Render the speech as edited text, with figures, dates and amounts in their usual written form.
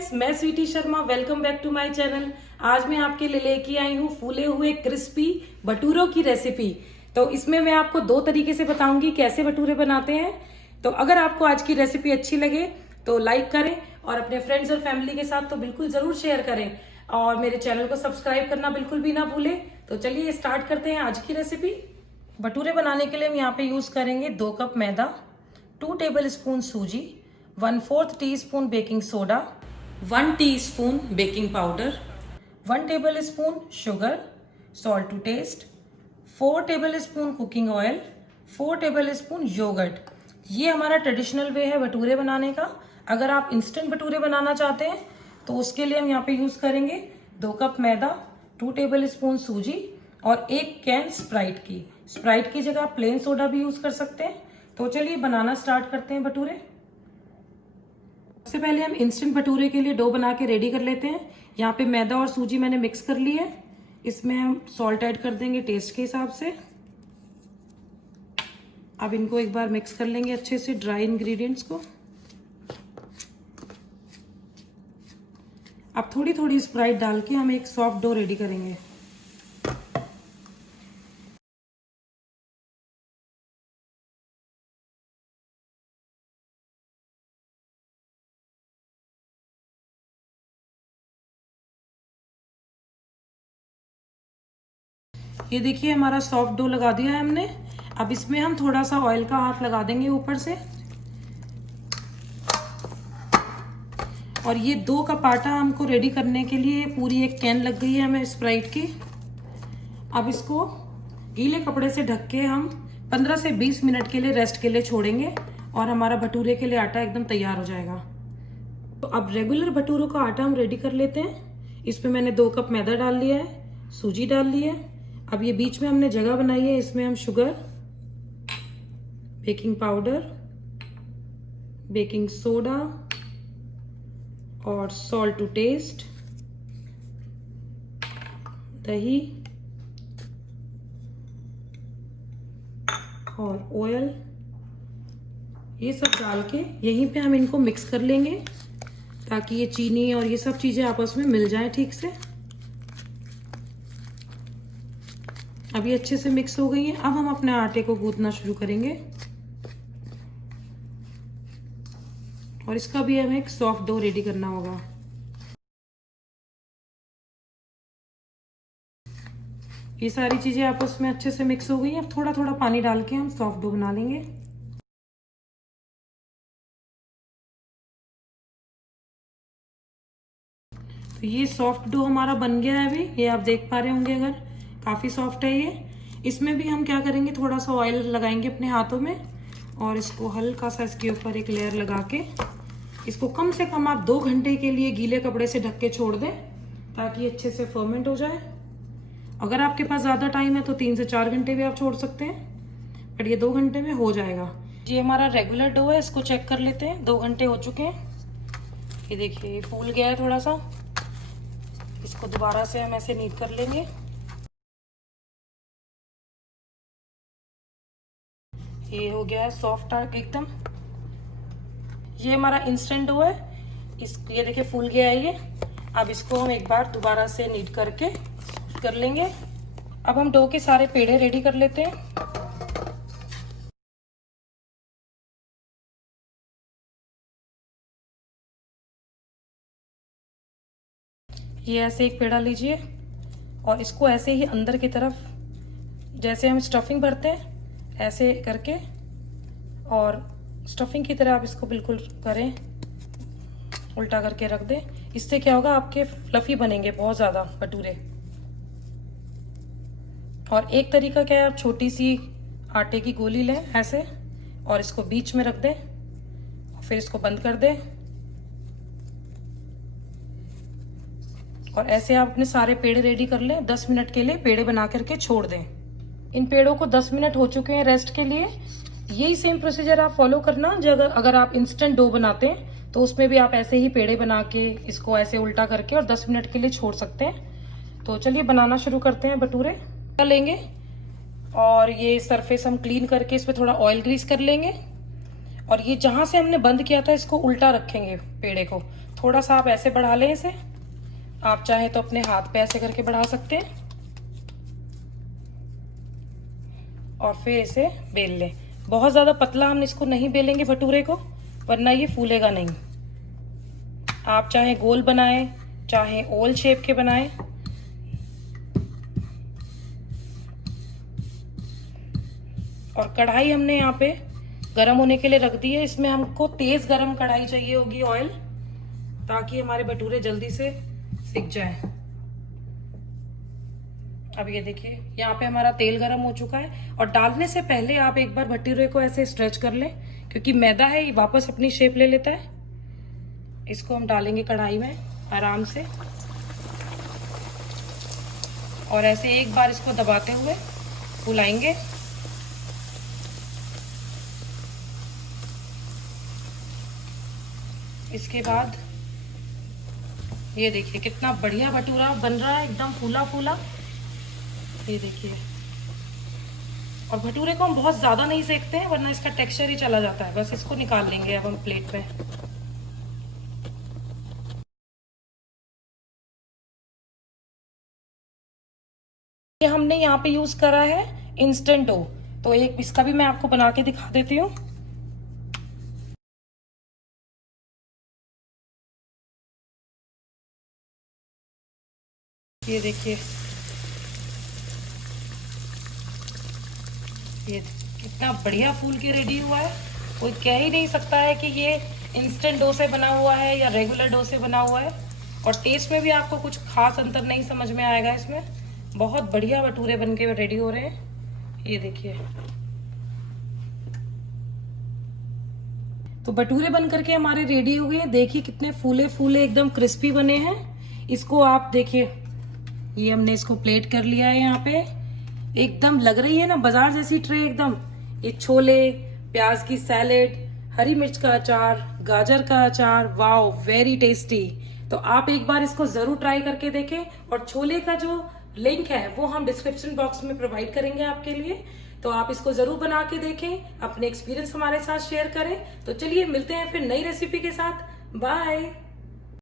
Friends, मैं Sweety Sharma. Welcome back to my channel. आज मैं आपके लिए लेके आई हूँ फूले हुए क्रिस्पी भटूरों की रेसिपी। तो इसमें मैं आपको दो तरीके से बताऊंगी कैसे भटूरे बनाते हैं। तो अगर आपको आज की रेसिपी अच्छी लगे तो लाइक करें और अपने फ्रेंड्स और फैमिली के साथ तो बिल्कुल जरूर शेयर करें और मेरे चैनल को सब्सक्राइब करना बिल्कुल भी ना भूलें। तो चलिए स्टार्ट करते हैं आज की रेसिपी। भटूरे बनाने के लिए हम यहाँ पे यूज करेंगे 2 कप मैदा, 2 टेबल स्पून सूजी, 1/4 teaspoon baking soda, 1 teaspoon baking powder, 1 tablespoon sugar, salt to taste, 4 tablespoon cooking oil, 4 tablespoon yoghurt. ये हमारा ट्रेडिशनल वे है भटूरे बनाने का। अगर आप इंस्टेंट भटूरे बनाना चाहते हैं तो उसके लिए हम यहाँ पे यूज करेंगे 2 कप मैदा, 2 टेबल स्पून सूजी और 1 कैन स्प्राइट की। स्प्राइट की जगह आप प्लेन सोडा भी यूज कर सकते हैं। तो चलिए बनाना स्टार्ट करते हैं भटूरे। सबसे पहले हम इंस्टेंट भटूरे के लिए डो बना के रेडी कर लेते हैं। यहाँ पे मैदा और सूजी मैंने मिक्स कर ली है। इसमें हम सॉल्ट ऐड कर देंगे टेस्ट के हिसाब से। अब इनको एक बार मिक्स कर लेंगे अच्छे से, ड्राई इंग्रेडिएंट्स को। अब थोड़ी थोड़ी स्प्राइट डाल के हम एक सॉफ्ट डो रेडी करेंगे। ये देखिए हमारा सॉफ्ट डो लगा दिया है हमने। अब इसमें हम थोड़ा सा ऑयल का हाथ लगा देंगे ऊपर से। और ये 2 कप आटा हमको रेडी करने के लिए पूरी 1 कैन लग गई है हमें स्प्राइट की। अब इसको गीले कपड़े से ढक के हम 15 से 20 मिनट के लिए रेस्ट के लिए छोड़ेंगे और हमारा भटूरे के लिए आटा एकदम तैयार हो जाएगा। तो अब रेगुलर भटूरों का आटा हम रेडी कर लेते हैं। इसमें मैंने 2 कप मैदा डाल लिया है, सूजी डाल ली है। अब ये बीच में हमने जगह बनाई है, इसमें हम sugar, baking powder, baking soda और सॉल्ट टू टेस्ट, दही और ऑयल, ये सब डाल के यहीं पे हम इनको मिक्स कर लेंगे ताकि ये चीनी और ये सब चीजें आपस में मिल जाएं ठीक से। अब ये अच्छे से मिक्स हो गई है। अब हम अपने आटे को गूंथना शुरू करेंगे और इसका भी हमें एक सॉफ्ट डो रेडी करना होगा। ये सारी चीजें आपस में अच्छे से मिक्स हो गई हैं। अब थोड़ा थोड़ा पानी डाल के हम सॉफ्ट डो बना लेंगे। तो ये सॉफ्ट डो हमारा बन गया है। अभी ये आप देख पा रहे होंगे, अगर काफी सॉफ्ट है ये। इसमें भी हम क्या करेंगे, थोड़ा सा ऑयल लगाएंगे अपने हाथों में और इसको हल्का सा इसके ऊपर एक लेयर लगा के इसको कम से कम आप 2 घंटे के लिए गीले कपड़े से ढक के छोड़ दें ताकि अच्छे से फर्मेंट हो जाए। अगर आपके पास ज्यादा टाइम है तो 3 से 4 घंटे भी आप छोड़ सकते हैं, बट ये 2 घंटे में हो जाएगा। ये हमारा रेगुलर डो है, इसको चेक कर लेते हैं। 2 घंटे हो चुके हैं। ये देखिए ये फूल गया है थोड़ा सा। इसको दोबारा से हम ऐसे नीट कर लेंगे। ये हो गया है सॉफ्ट एकदम। ये हमारा इंस्टेंट डो है। ये देखिए फूल गया है ये। अब इसको हम एक बार दोबारा से नीट करके कर लेंगे। अब हम डो के सारे पेड़े रेडी कर लेते हैं। ये ऐसे एक पेड़ा लीजिए और इसको ऐसे ही अंदर की तरफ, जैसे हम स्टफिंग भरते हैं ऐसे करके, और स्टफिंग की तरह आप इसको बिल्कुल करें, उल्टा करके रख दें। इससे क्या होगा, आपके फ्लफी बनेंगे बहुत ज्यादा भटूरे। और एक तरीका क्या है, आप छोटी सी आटे की गोली लें ऐसे और इसको बीच में रख दें, फिर इसको बंद कर दें और ऐसे आप अपने सारे पेड़े रेडी कर लें। 10 मिनट के लिए पेड़े बना करके छोड़ दें। इन पेड़ों को 10 मिनट हो चुके हैं रेस्ट के लिए। यही सेम प्रोसीजर आप फॉलो करना। अगर आप इंस्टेंट डो बनाते हैं तो उसमें भी आप ऐसे ही पेड़े बना के इसको ऐसे उल्टा करके और 10 मिनट के लिए छोड़ सकते हैं। तो चलिए बनाना शुरू करते हैं भटूरे। लेंगे और ये सरफेस हम क्लीन करके इस पर थोड़ा ऑयल ग्रीस कर लेंगे और ये जहां से हमने बंद किया था इसको उल्टा रखेंगे पेड़े को। थोड़ा सा आप ऐसे बढ़ा लें इसे, आप चाहे तो अपने हाथ पे ऐसे करके बढ़ा सकते हैं और फिर इसे बेल लें। बहुत ज्यादा पतला हम इसको नहीं बेलेंगे भटूरे को, वरना ये फूलेगा नहीं। आप चाहे गोल बनाएं, चाहे ओवल शेप के बनाएं। और कढ़ाई हमने यहाँ पे गरम होने के लिए रख दी है। इसमें हमको तेज गरम कढ़ाई चाहिए होगी, ऑयल, ताकि हमारे भटूरे जल्दी से सिक जाए। अब ये देखिए यहाँ पे हमारा तेल गरम हो चुका है। और डालने से पहले आप एक बार भटूरे को ऐसे स्ट्रेच कर लें, क्योंकि मैदा है ये वापस अपनी शेप ले लेता है। इसको हम डालेंगे कढ़ाई में आराम से और ऐसे एक बार इसको दबाते हुए फुलाएंगे। इसके बाद ये देखिए कितना बढ़िया भटूरा बन रहा है, एकदम फूला फूला। ये देखिए, और भटूरे को हम बहुत ज्यादा नहीं सेकते हैं, वरना इसका टेक्सचर ही चला जाता है। बस इसको निकाल लेंगे अब हम प्लेट में। ये हमने यहाँ पे यूज करा है इंस्टेंट डो, तो एक इसका भी मैं आपको बना के दिखा देती हूँ। ये देखिए, ये कितना बढ़िया फूल के रेडी हुआ है। कोई कह ही नहीं सकता है कि ये इंस्टेंट डो से बना हुआ है या रेगुलर डो से बना हुआ है। और टेस्ट में भी आपको कुछ खास अंतर नहीं समझ में आएगा इसमें। बहुत बढ़िया भटूरे बन के रेडी हो रहे हैं। ये देखिए, तो भटूरे बन करके हमारे रेडी हो गए। देखिए कितने फूले फूले एकदम क्रिस्पी बने हैं। इसको आप देखिए, ये हमने इसको प्लेट कर लिया है। यहाँ पे एकदम लग रही है ना बाजार जैसी ट्रे एकदम। ये छोले, प्याज की सैलेड, हरी मिर्च का अचार, गाजर का अचार, वाओ वेरी टेस्टी। तो आप एक बार इसको जरूर ट्राई करके देखें। और छोले का जो लिंक है वो हम डिस्क्रिप्शन बॉक्स में प्रोवाइड करेंगे आपके लिए, तो आप इसको जरूर बना के देखें, अपने एक्सपीरियंस हमारे साथ शेयर करें। तो चलिए मिलते हैं फिर नई रेसिपी के साथ। बाय।